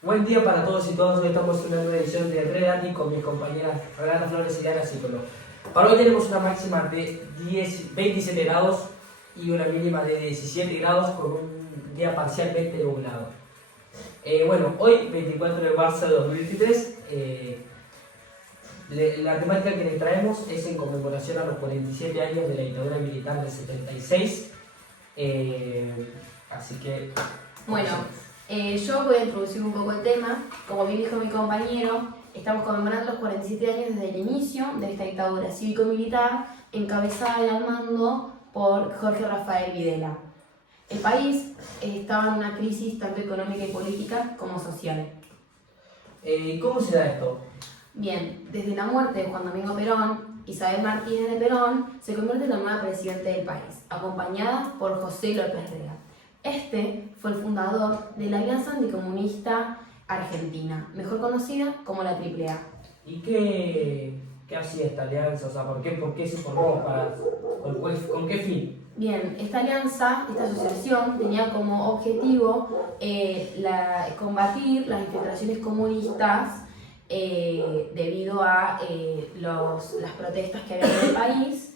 Buen día para todos y todas. Hoy estamos en una nueva edición de Redati con mis compañeras Renata Flores y Ana Cipolo. Para hoy tenemos una máxima de 27 grados y una mínima de 17 grados con un día parcialmente nublado. Hoy, 24 de marzo de 2023, la temática que les traemos es en conmemoración a los 47 años de la dictadura militar del 76. Así que... Bueno, yo voy a introducir un poco el tema. Como bien dijo mi compañero, estamos conmemorando los 47 años desde el inicio de esta dictadura cívico-militar encabezada y al mando por Jorge Rafael Videla. El país estaba en una crisis tanto económica y política como social. ¿Cómo se da esto? Bien, desde la muerte de Juan Domingo Perón, Isabel Martínez de Perón se convierte en la nueva presidenta del país, acompañada por José López Rega. Este fue el fundador de la Alianza Anticomunista Argentina, mejor conocida como la AAA. ¿Y qué hacía esta alianza? O sea, ¿por qué se formó? ¿Con qué fin? Bien, esta alianza, esta asociación tenía como objetivo combatir las infiltraciones comunistas debido a las protestas que había en el país.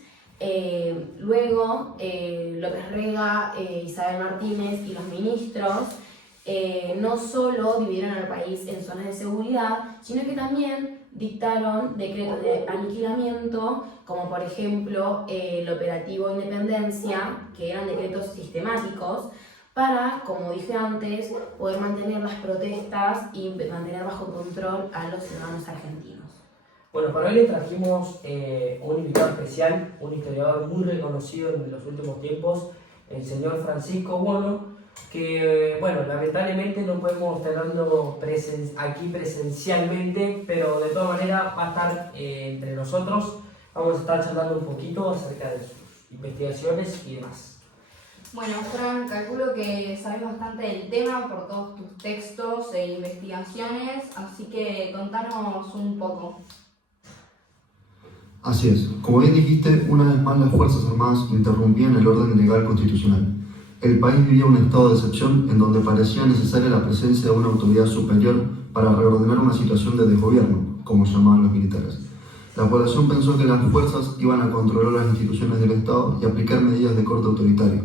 Luego, López Rega, Isabel Martínez y los ministros no solo dividieron al país en zonas de seguridad, sino que también dictaron decretos de aniquilamiento, como por ejemplo el operativo Independencia, que eran decretos sistemáticos para, como dije antes, poder mantener las protestas y mantener bajo control a los ciudadanos argentinos. Bueno, para hoy le trajimos un invitado especial, un historiador muy reconocido en los últimos tiempos, el señor Francisco Bono, que, lamentablemente no podemos tenerlo aquí presencialmente, pero de todas maneras va a estar entre nosotros. Vamos a estar charlando un poquito acerca de sus investigaciones y demás. Bueno, Fran, calculo que sabes bastante del tema por todos tus textos e investigaciones, así que contanos un poco. Así es. Como bien dijiste, una vez más las Fuerzas Armadas interrumpían el orden legal constitucional. El país vivía un estado de excepción en donde parecía necesaria la presencia de una autoridad superior para reordenar una situación de desgobierno, como llamaban los militares. La población pensó que las fuerzas iban a controlar las instituciones del Estado y aplicar medidas de corte autoritario,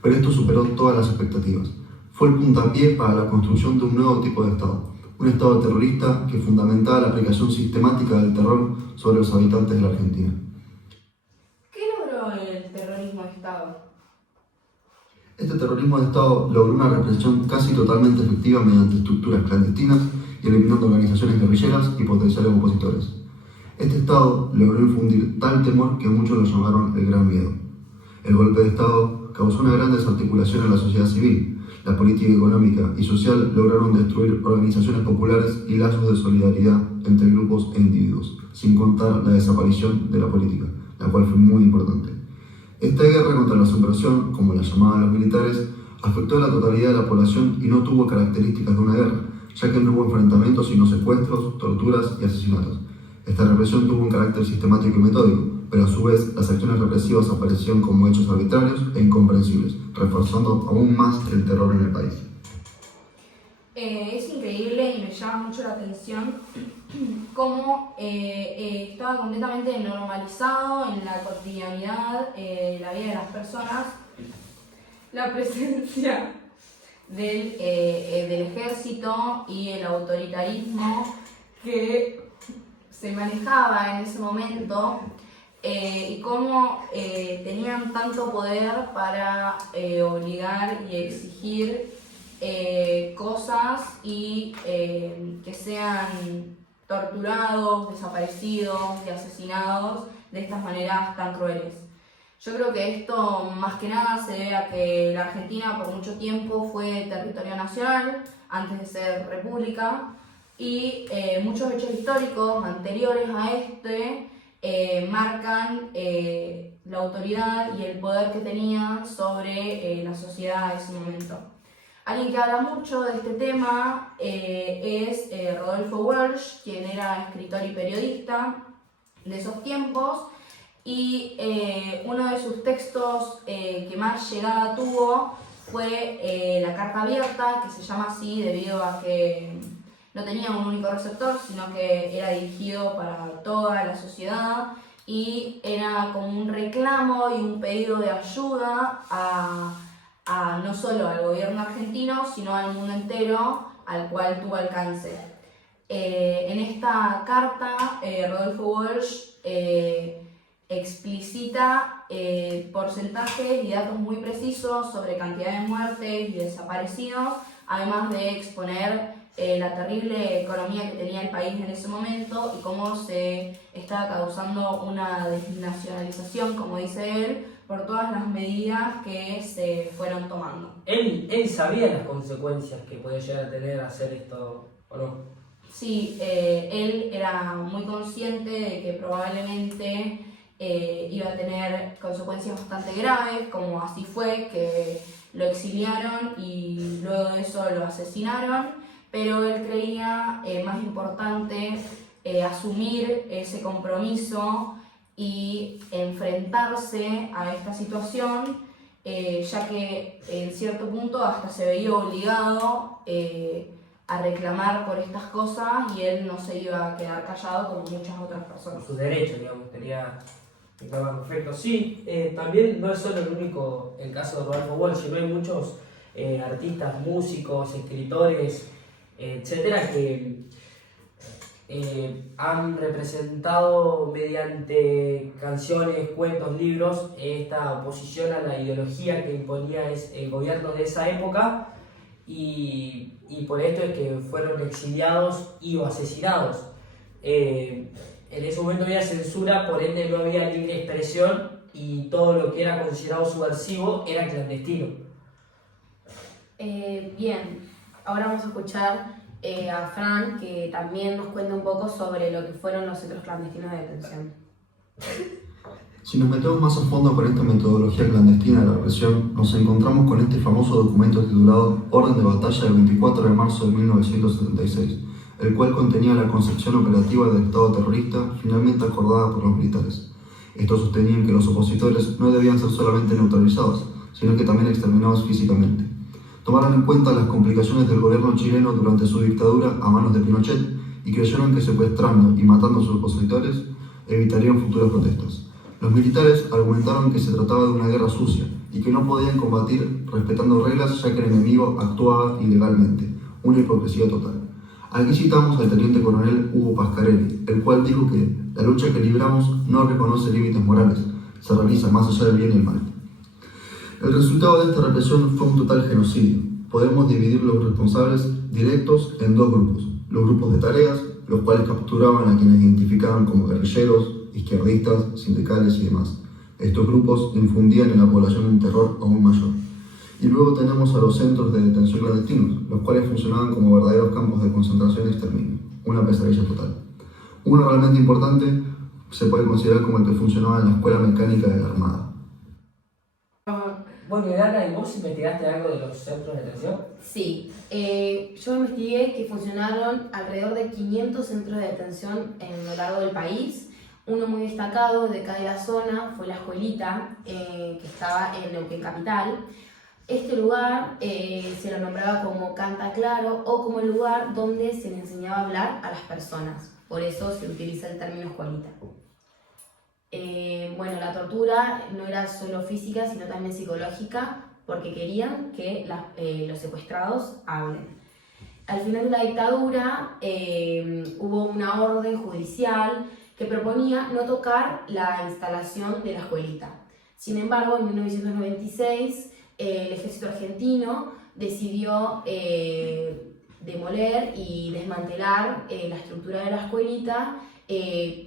pero esto superó todas las expectativas. Fue el puntapié para la construcción de un nuevo tipo de Estado, un Estado terrorista que fundamentaba la aplicación sistemática del terror sobre los habitantes de la Argentina. ¿Qué logró el terrorismo de Estado? Este terrorismo de Estado logró una represión casi totalmente efectiva mediante estructuras clandestinas y eliminando organizaciones guerrilleras y potenciales opositores. Este Estado logró infundir tal temor que muchos lo llamaron el Gran Miedo. El golpe de Estado causó una gran desarticulación en la sociedad civil. La política económica y social lograron destruir organizaciones populares y lazos de solidaridad entre grupos e individuos, sin contar la desaparición de la política, la cual fue muy importante. Esta guerra contra la subversión, como la llamaban los militares, afectó a la totalidad de la población y no tuvo características de una guerra, ya que no hubo enfrentamientos sino secuestros, torturas y asesinatos. Esta represión tuvo un carácter sistemático y metódico, pero a su vez las acciones represivas aparecieron como hechos arbitrarios e incomprensibles, reforzando aún más el terror en el país. Es increíble y me llama mucho la atención cómo estaba completamente normalizado en la cotidianidad, la vida de las personas, la presencia del ejército y el autoritarismo que se manejaba en ese momento y cómo tenían tanto poder para obligar y exigir cosas y que sean torturados, desaparecidos y asesinados de estas maneras tan crueles. Yo creo que esto más que nada se debe a que la Argentina por mucho tiempo fue territorio nacional antes de ser república y muchos hechos históricos anteriores a este marcan la autoridad y el poder que tenía sobre la sociedad en ese momento. Alguien que habla mucho de este tema es Rodolfo Walsh, quien era escritor y periodista de esos tiempos, y uno de sus textos que más llegada tuvo fue La Carta Abierta, que se llama así debido a que no tenía un único receptor, sino que era dirigido para toda la sociedad y era como un reclamo y un pedido de ayuda a no solo al gobierno argentino, sino al mundo entero al cual tuvo alcance. En esta carta, Rodolfo Walsh explicita porcentajes y datos muy precisos sobre cantidad de muertes y desaparecidos, además de exponer la terrible economía que tenía el país en ese momento y cómo se estaba causando una desnacionalización, como dice él, por todas las medidas que se fueron tomando. Él sabía las consecuencias que podía llegar a tener hacer esto, ¿o no? Sí, él era muy consciente de que probablemente iba a tener consecuencias bastante graves, como así fue, que lo exiliaron y luego de eso lo asesinaron, pero él creía más importante asumir ese compromiso y enfrentarse a esta situación, ya que en cierto punto hasta se veía obligado a reclamar por estas cosas y él no se iba a quedar callado como muchas otras personas. Sus derechos, digamos, quería reclamar. Perfecto. Sí, también no es solo el caso de Rodolfo Walsh, sino hay muchos artistas, músicos, escritores, etcétera, que han representado mediante canciones, cuentos, libros esta oposición a la ideología que imponía el gobierno de esa época y por esto es que fueron exiliados y o asesinados. En ese momento había censura, por ende no había libre expresión y todo lo que era considerado subversivo era clandestino. Bien, ahora vamos a escuchar a Fran, que también nos cuenta un poco sobre lo que fueron los centros clandestinos de detención. Si nos metemos más a fondo con esta metodología clandestina de la represión, nos encontramos con este famoso documento titulado Orden de Batalla del 24 de marzo de 1976, el cual contenía la concepción operativa del Estado terrorista finalmente acordada por los militares. Estos sostenían que los opositores no debían ser solamente neutralizados, sino que también exterminados físicamente. Tomaron en cuenta las complicaciones del gobierno chileno durante su dictadura a manos de Pinochet y creyeron que secuestrando y matando a sus opositores evitarían futuras protestas. Los militares argumentaron que se trataba de una guerra sucia y que no podían combatir respetando reglas ya que el enemigo actuaba ilegalmente, una hipocresía total. Aquí citamos al teniente coronel Hugo Pascarelli, el cual dijo que la lucha que libramos no reconoce límites morales, se realiza más allá del bien y el mal. El resultado de esta represión fue un total genocidio. Podemos dividir los responsables directos en dos grupos: los grupos de tareas, los cuales capturaban a quienes identificaban como guerrilleros, izquierdistas, sindicales y demás. Estos grupos infundían en la población un terror aún mayor. Y luego tenemos a los centros de detención clandestinos, los cuales funcionaban como verdaderos campos de concentración y exterminio. Una pesadilla total. Uno realmente importante se puede considerar como el que funcionaba en la Escuela Mecánica de la Armada. Bueno, Dana, ¿y vos investigaste algo de los centros de detención? Sí, yo investigué que funcionaron alrededor de 500 centros de detención en lo largo del país. Uno muy destacado de acá de la zona fue la Escuelita, que estaba en Neuquén Capital. Este lugar se lo nombraba como Canta Claro o como el lugar donde se le enseñaba a hablar a las personas. Por eso se utiliza el término escuelita. Bueno, la tortura no era solo física, sino también psicológica, porque querían que los secuestrados hablen. Al final de la dictadura hubo una orden judicial que proponía no tocar la instalación de la escuelita. Sin embargo, en 1996, el ejército argentino decidió demoler y desmantelar la estructura de la escuelita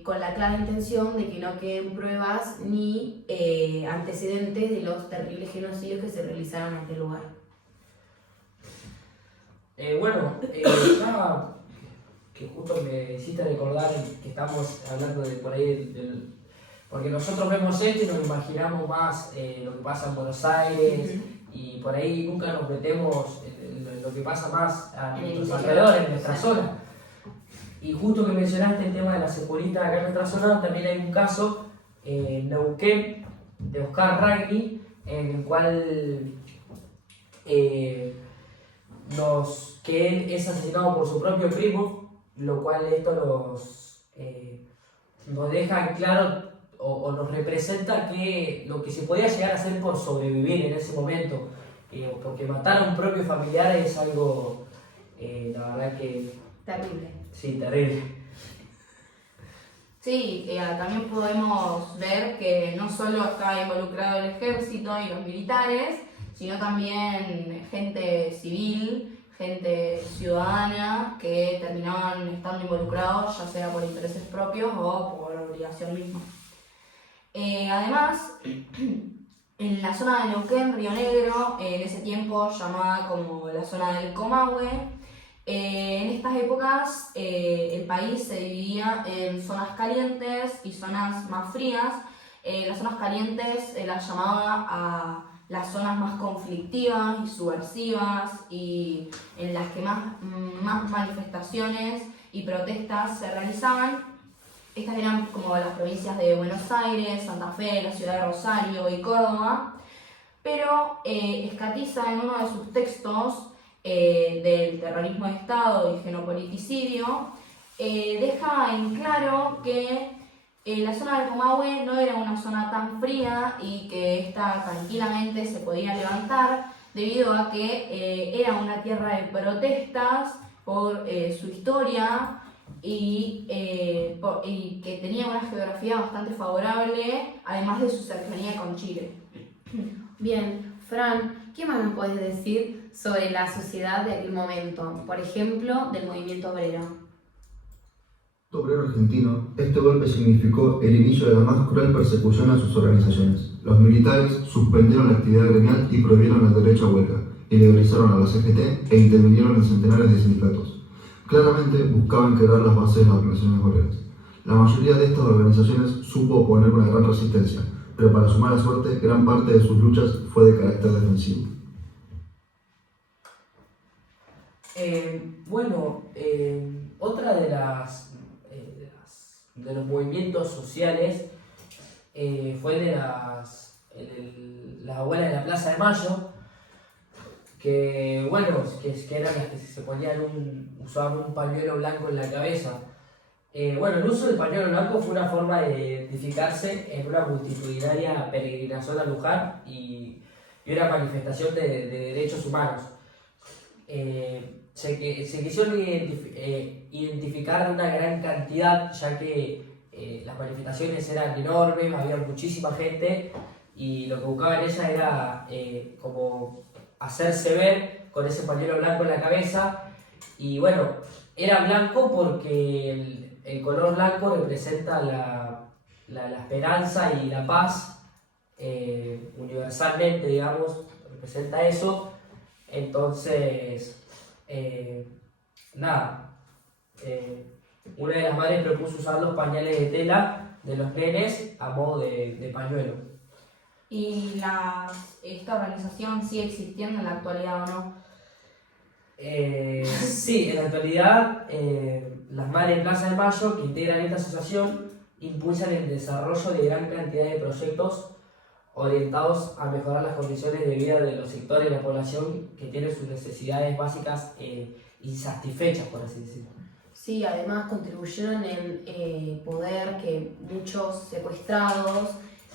con la clara intención de que no queden pruebas ni antecedentes de los terribles genocidios que se realizaron en aquel lugar. Ya que justo me hiciste recordar que estamos hablando de por ahí porque nosotros vemos esto y nos imaginamos más lo que pasa en Buenos Aires y por ahí nunca nos metemos en lo que pasa más a nuestros alrededores, en nuestra zona. Y justo que mencionaste el tema de las escuelitas acá en nuestra zona, también hay un caso en Neuquén de Oscar Ragni, en el cual que él es asesinado por su propio primo, lo cual esto nos deja claro o nos representa que lo que se podía llegar a hacer por sobrevivir en ese momento, porque matar a un propio familiar es algo, la verdad que Terrible. sí, terrible. Sí, también podemos ver que no solo está involucrado el ejército y los militares, sino también gente civil, gente ciudadana que terminaban estando involucrados ya sea por intereses propios o por obligación misma. Además, en la zona de Neuquén, Río Negro, en ese tiempo llamada como la zona del Comahue, en estas épocas el país se dividía en zonas calientes y zonas más frías. Las zonas calientes se las llamaba a las zonas más conflictivas y subversivas y en las que más manifestaciones y protestas se realizaban. Estas eran como las provincias de Buenos Aires, Santa Fe, la ciudad de Rosario y Córdoba. Pero Escatiza en uno de sus textos del terrorismo de Estado y genopoliticidio, deja en claro que la zona del Comahue no era una zona tan fría y que esta tranquilamente se podía levantar debido a que era una tierra de protestas por su historia y que tenía una geografía bastante favorable, además de su cercanía con Chile. Bien, Fran, ¿qué más nos puedes decir sobre la sociedad de aquel momento? Por ejemplo, del movimiento obrero. Obrero argentino, este golpe significó el inicio de la más cruel persecución a sus organizaciones. Los militares suspendieron la actividad gremial y prohibieron el derecho a huelga, ilegalizaron a la CGT e intervinieron en centenares de sindicatos. Claramente buscaban quebrar las bases de las organizaciones obreras. La mayoría de estas organizaciones supo oponer una gran resistencia, pero para su mala suerte, gran parte de sus luchas fue de carácter defensivo. Otra de los movimientos sociales fue de las abuelas de la Plaza de Mayo, que eran las que se usaban un pañuelo blanco en la cabeza. El uso del pañuelo blanco fue una forma de identificarse en una multitudinaria peregrinación a Luján y una manifestación de derechos humanos. Se quisieron identificar una gran cantidad, ya que las manifestaciones eran enormes, había muchísima gente y lo que buscaban ellas era como hacerse ver con ese pañuelo blanco en la cabeza. Y bueno, era blanco porque el color blanco representa la esperanza y la paz universalmente, digamos, representa eso. Entonces, una de las madres propuso usar los pañales de tela de los nenes a modo de pañuelo. ¿Y esta organización sigue existiendo en la actualidad o no? Sí, en la actualidad las Madres de Plaza de Mayo que integran esta asociación impulsan el desarrollo de gran cantidad de proyectos orientados a mejorar las condiciones de vida de los sectores de la población que tienen sus necesidades básicas insatisfechas, por así decirlo. Sí, además contribuyeron en poder que muchos secuestrados,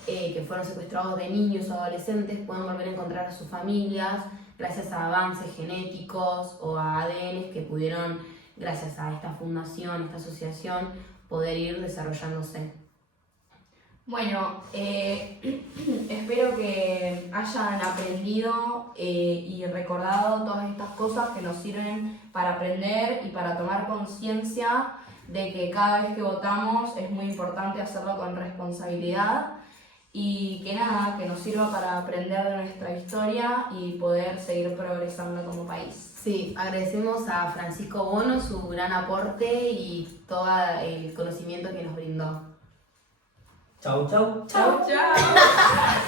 que fueron secuestrados de niños o adolescentes, puedan volver a encontrar a sus familias gracias a avances genéticos o a ADN que pudieron, gracias a esta fundación, esta asociación, poder ir desarrollándose. Bueno, espero que hayan aprendido y recordado todas estas cosas que nos sirven para aprender y para tomar conciencia de que cada vez que votamos es muy importante hacerlo con responsabilidad y que nos sirva para aprender de nuestra historia y poder seguir progresando como país. Sí, agradecemos a Francisco Bono su gran aporte y todo el conocimiento que nos brindó. Chau, chau. ¡Chao, chao!